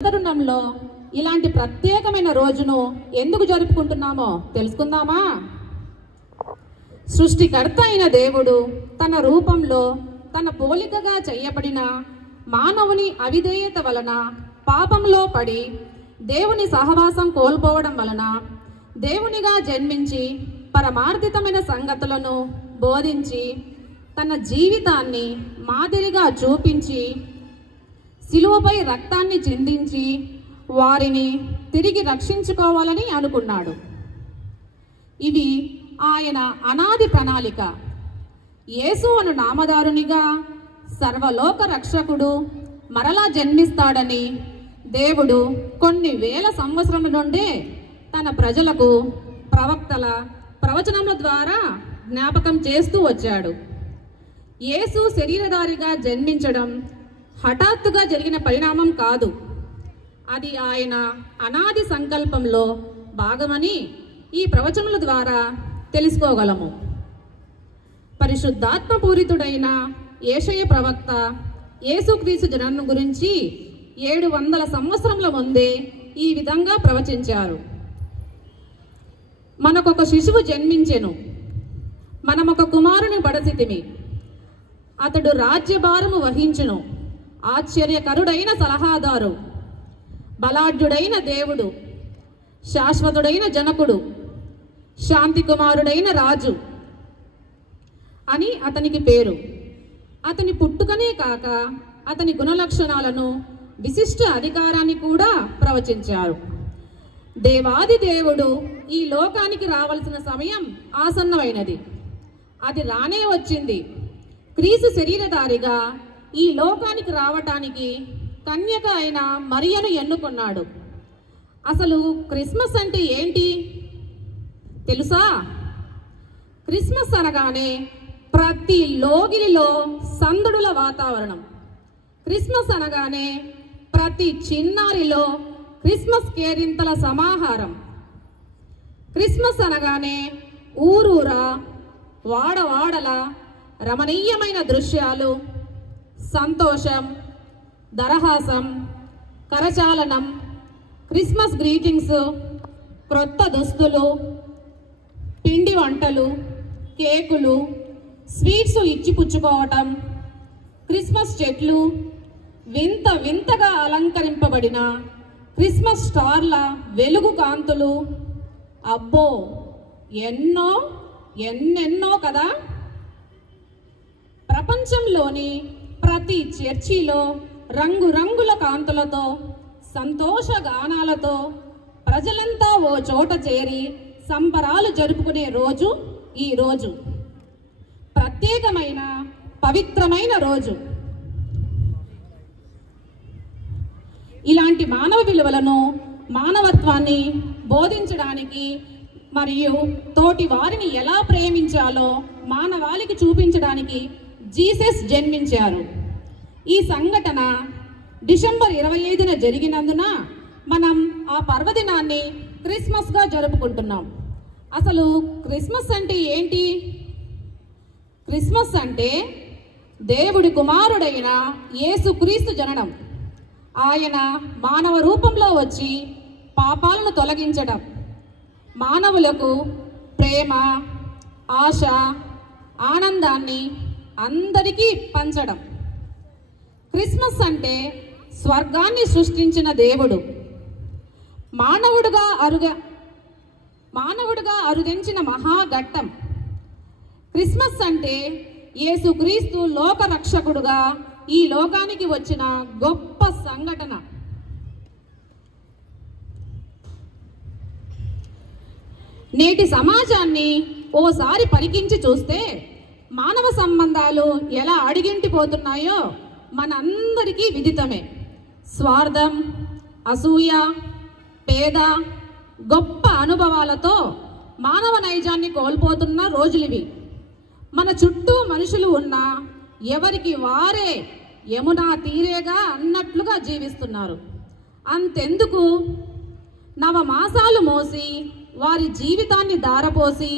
తరుణంలో ఇలాంటి ప్రత్యేకమైన రోజును ఎందుకు జరుపుకుంటున్నామో తెలుసుకుందామా? సృష్టికర్త అయిన దేవుడు తన రూపంలో తన పోలికగా చేయబడిన మానవుని అవిధేయత వలన పాపంలో పడి దేవుని సహవాసం కోల్పోవడం వలన దేవునిగా జన్మించి పరమార్థితమైన సంగతులను బోధించి తన జీవితాన్ని మాదిరిగా చూపించి శిలువపై రక్తాన్ని చిందించి వారిని తిరిగి రక్షించుకోవాలని అనుకున్నాడు. ఇది ఆయన అనాది ప్రణాళిక. యేసు అను నామధారునిగా సర్వలోక రక్షకుడు మరలా జన్మిస్తాడని దేవుడు కొన్ని వేల సంవత్సరముల నుండే తన ప్రజలకు ప్రవక్తల ప్రవచనముల ద్వారా జ్ఞాపకం చేస్తూ వచ్చాడు. యేసు శరీరధారిగా జన్మించడం హఠాత్తుగా జరిగిన పరిణామం కాదు. అది ఆయన అనాది సంకల్పంలో భాగమని ఈ ప్రవచనముల ద్వారా తెలుసుకోగలము. పరిశుద్ధాత్మ పూరితుడైన యేషయ ప్రవక్త యేసుక్రీస్తు జననం గురించి 700 సంవత్సరముల ముందే ఈ విధంగా ప్రవచించారు. మనకొక శిశువు జన్మించెను, మనమొక కుమారుని బడసితిమి, అతడు రాజ్యభారము వహించును, ఆశ్చర్యకరుడైన సలహాదారు, బలాఢ్యుడైన దేవుడు, శాశ్వతుడైన జనకుడు, శాంతి కుమారుడైన రాజు అని అతనికి పేరు. అతని పుట్టుకనే కాక అతని గుణలక్షణాలను విశిష్ట అధికారాన్ని కూడా ప్రవచించారు. దేవాది దేవుడు ఈ లోకానికి రావాల్సిన సమయం ఆసన్నమైనది. అది రానే వచ్చింది. క్రీస్తు శరీరధారిగా ఈ లోకానికి రావటానికి కన్యక అయిన మరియను ఎన్నుకున్నాడు. అసలు క్రిస్మస్ అంటే ఏంటి తెలుసా? క్రిస్మస్ అనగానే ప్రతి లోగిలిలో సందడుల వాతావరణం. క్రిస్మస్ అనగానే ప్రతి చిన్నారిలో క్రిస్మస్ కేరింతల సమాహారం. క్రిస్మస్ అనగానే ఊరూరా వాడవాడల రమణీయమైన దృశ్యాలు, సంతోషం, దరహాసం, కరచాలనం, క్రిస్మస్ గ్రీటింగ్స్, క్రొత్త దుస్తులు, పిండి వంటలు, కేకులు, స్వీట్స్ ఇచ్చిపుచ్చుకోవటం, క్రిస్మస్ చెట్లు, వింత వింతగా అలంకరింపబడిన క్రిస్మస్ స్టార్ల వెలుగు కాంతులు. అబ్బో, ఎన్నెన్నో కదా. ప్రపంచంలోని ప్రతి చర్చిలో రంగురంగుల కాంతులతో, సంతోష గానాలతో ప్రజలంతా ఓ చోట చేరి సంబరాలు జరుపుకునే రోజు ఈ రోజు. ప్రత్యేకమైన పవిత్రమైన రోజు. ఇలాంటి మానవ విలువలను, మానవత్వాన్ని బోధించడానికి మరియు తోటి వారిని ఎలా ప్రేమించాలో మానవాళికి చూపించడానికి జీసస్ జన్మించారు. ఈ సంఘటన డిసెంబర్ 25న జరిగినందున మనం ఆ పర్వదినాన్ని క్రిస్మస్గా జరుపుకుంటున్నాం. అసలు క్రిస్మస్ అంటే ఏంటి? క్రిస్మస్ అంటే దేవుడి కుమారుడైన యేసుక్రీస్తు జననం. ఆయన మానవ రూపంలో వచ్చి పాపాలను తొలగించడం, మానవులకు ప్రేమ, ఆశ, ఆనందాన్ని అందరికీ పంచడం. క్రిస్మస్ అంటే స్వర్గాన్ని సృష్టించిన దేవుడు మానవుడుగా అరుదించిన మహాఘట్టం. క్రిస్మస్ అంటే యేసుక్రీస్తు లోక రక్షకుడుగా ఈ లోకానికి వచ్చిన గొప్ప సంఘటన. నేటి సమాజాన్ని ఓసారి పరికించి చూస్తే మానవ సంబంధాలు ఎలా అడిగింటిపోతున్నాయో మనందరికీ విదితమే. స్వార్థం, అసూయ, పేద, గొప్ప అనుభవాలతో మానవ నైజాన్ని కోల్పోతున్న రోజులివి. మన చుట్టూ మనుషులు ఉన్నా ఎవరికి వారే యమునా తీరేగా అన్నట్లుగా జీవిస్తున్నారు. అంతెందుకు, నవమాసాలు మోసి వారి జీవితాన్ని దారపోసి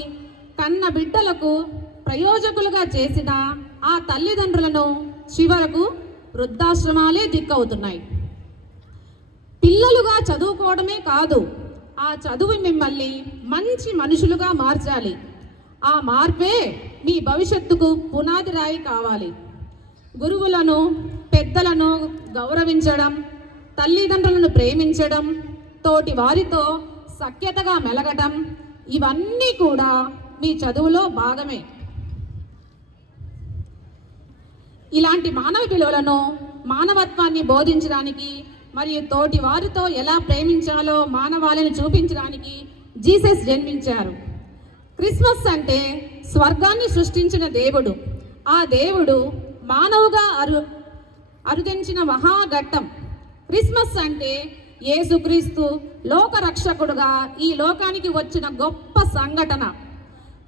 కన్న బిడ్డలకు ప్రయోజకులుగా చేసిన ఆ తల్లిదండ్రులను చివరకు వృద్ధాశ్రమాలే దిక్కవుతున్నాయి. చదువుకోవడమే కాదు, ఆ చదువు మిమ్మల్ని మంచి మనుషులుగా మార్చాలి. ఆ మార్పే మీ భవిష్యత్తుకు పునాది రాయి కావాలి. గురువులను, పెద్దలను గౌరవించడం, తల్లిదండ్రులను ప్రేమించడం, తోటి వారితో సఖ్యతగా మెలగటం, ఇవన్నీ కూడా మీ చదువులో భాగమే. ఇలాంటి మానవ విలువలను, మానవత్వాన్ని బోధించడానికి మరియు తోటి వారితో ఎలా ప్రేమించాలో మానవాళిని చూపించడానికి జీసస్ జన్మించారు. క్రిస్మస్ అంటే స్వర్గాన్ని సృష్టించిన దేవుడు. ఆ దేవుడు మానవుగా అరుదించిన మహాఘట్టం. క్రిస్మస్ అంటే యేసుక్రీస్తు లోక రక్షకుడుగా ఈ లోకానికి వచ్చిన గొప్ప సంఘటన.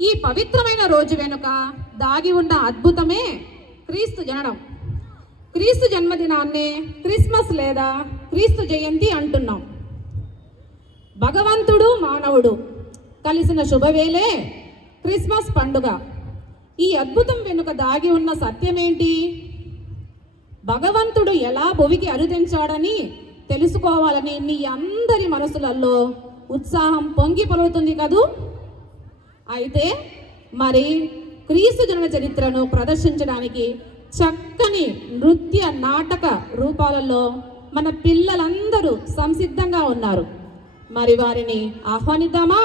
ఈ పవిత్రమైన రోజు వెనుక దాగి ఉన్న అద్భుతమే క్రీస్తు జననం. క్రీస్తు జన్మదినాన్నే క్రిస్మస్ లేదా క్రీస్తు జయంతి అంటున్నాం. భగవంతుడు, మానవుడు కలిసిన శుభవేళే క్రిస్మస్ పండుగ. ఈ అద్భుతం వెనుక దాగి ఉన్న సత్యమేంటి? భగవంతుడు ఎలా భువికి అరుదించాడని తెలుసుకోవాలని మీ అందరి మనసులలో ఉత్సాహం పొంగి పొలుగుతుంది కదూ. అయితే మరి క్రీస్తు జన్మ చరిత్రను ప్రదర్శించడానికి చక్కని నృత్య నాటక రూపాలలో మన పిల్లలందరూ సంసిద్ధంగా ఉన్నారు. మరి వారిని ఆహ్వానిద్దామా?